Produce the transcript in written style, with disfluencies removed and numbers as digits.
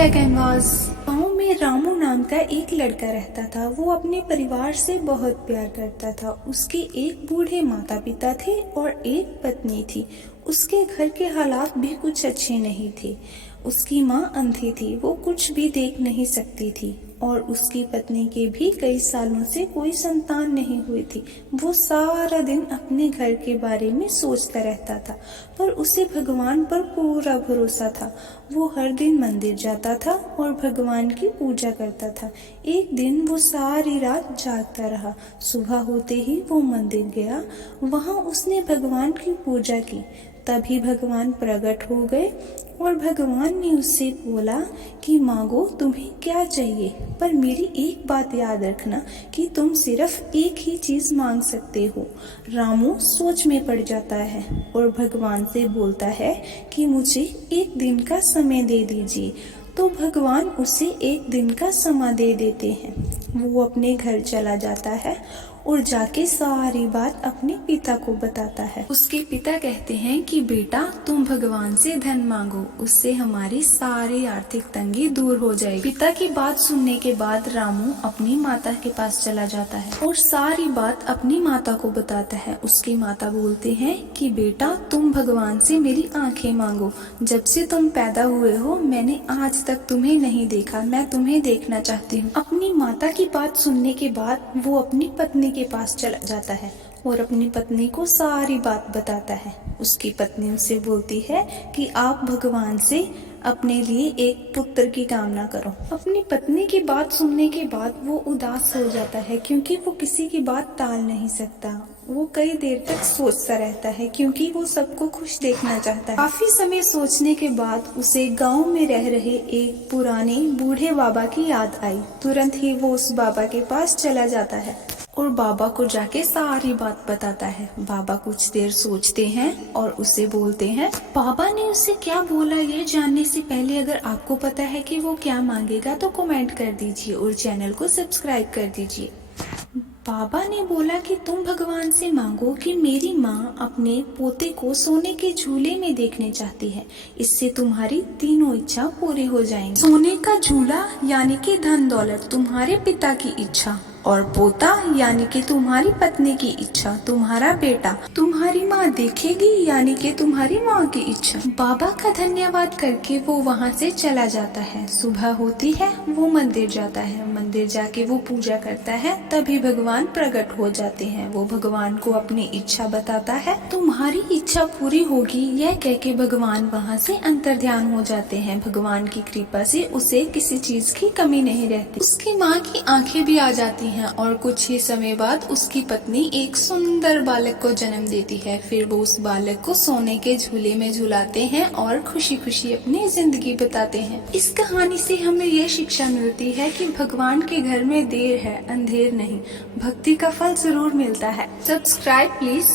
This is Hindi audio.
India canvas. गाँव में रामू नाम का एक लड़का रहता था। वो अपने परिवार से बहुत प्यार करता था। उसके एक बूढ़े माता पिता थे और एक पत्नी थी। उसके घर के हालात भी कुछ अच्छे नहीं थे। उसकी माँ अंधी थी, वो कुछ भी देख नहीं सकती थी और उसकी पत्नी के भी कई सालों से कोई संतान नहीं हुई थी। वो सारा दिन अपने घर के बारे में सोचता रहता था, पर उसे भगवान पर पूरा भरोसा था। वो हर दिन मंदिर जाता था और भगवान की पूजा करता था। एक दिन वो सारी रात जागता रहा। सुबह होते ही वो मंदिर गया। वहाँ उसने भगवान की पूजा की। तभी भगवान प्रकट हो गए और भगवान ने उससे बोला कि मांगो तुम्हें क्या चाहिए, पर मेरी एक बात याद रखना कि तुम सिर्फ एक ही चीज मांग सकते हो। रामू सोच में पड़ जाता है और भगवान से बोलता है कि मुझे एक दिन का समय दे दीजिए। तो भगवान उसे एक दिन का समय दे देते हैं। वो अपने घर चला जाता है और जाके सारी बात अपने पिता को बताता है। उसके पिता कहते हैं कि बेटा तुम भगवान से धन मांगो, उससे हमारी सारी आर्थिक तंगी दूर हो जाएगी। पिता की बात सुनने के बाद रामू अपनी माता के पास चला जाता है और सारी बात अपनी माता को बताता है। उसकी माता बोलते हैं कि बेटा तुम भगवान से मेरी आंखें मांगो। जब से तुम पैदा हुए हो मैंने आज तक तुम्हें नहीं देखा, मैं तुम्हें देखना चाहती हूँ। अपनी माता की बात सुनने के बाद वो अपनी पत्नी के पास चला जाता है और अपनी पत्नी को सारी बात बताता है। उसकी पत्नी उससे बोलती है कि आप भगवान से अपने लिए एक पुत्र की कामना करो। अपनी पत्नी की बात सुनने के बाद वो उदास हो जाता है क्योंकि वो किसी की बात टाल नहीं सकता। वो कई देर तक सोचता रहता है क्योंकि वो सबको खुश देखना चाहता है। काफी समय सोचने के बाद उसे गांव में रह रहे एक पुराने बूढ़े बाबा की याद आई। तुरंत ही वो उस बाबा के पास चला जाता है और बाबा को जाके सारी बात बताता है। बाबा कुछ देर सोचते हैं और उसे बोलते हैं, बाबा ने उसे क्या बोला यह जानने से पहले अगर आपको पता है कि वो क्या मांगेगा तो कमेंट कर दीजिए और चैनल को सब्सक्राइब कर दीजिए। बाबा ने बोला कि तुम भगवान से मांगो कि मेरी माँ अपने पोते को सोने के झूले में देखने चाहती है, इससे तुम्हारी तीनों इच्छा पूरी हो जाएंगी। सोने का झूला यानी कि धन दौलत तुम्हारे पिता की इच्छा, और पोता यानी कि तुम्हारी पत्नी की इच्छा, तुम्हारा बेटा तुम्हारी माँ देखेगी यानी कि तुम्हारी माँ की इच्छा। बाबा का धन्यवाद करके वो वहाँ से चला जाता है। सुबह होती है वो मंदिर जाता है। मंदिर जाके वो पूजा करता है। तभी भगवान प्रकट हो जाते हैं। वो भगवान को अपनी इच्छा बताता है। तुम्हारी इच्छा पूरी होगी यह कह के भगवान वहाँ से अंतर्ध्यान हो जाते हैं। भगवान की कृपा से उसे किसी चीज की कमी नहीं रहती। उसकी माँ की आंखें भी आ जाती हैं और कुछ ही समय बाद उसकी पत्नी एक सुंदर बालक को जन्म देती है। फिर वो उस बालक को सोने के झूले में झुलाते हैं और खुशी खुशी अपनी जिंदगी बिताते हैं। इस कहानी से हमें यह शिक्षा मिलती है कि भगवान के घर में देर है अंधेर नहीं, भक्ति का फल जरूर मिलता है। Subscribe please.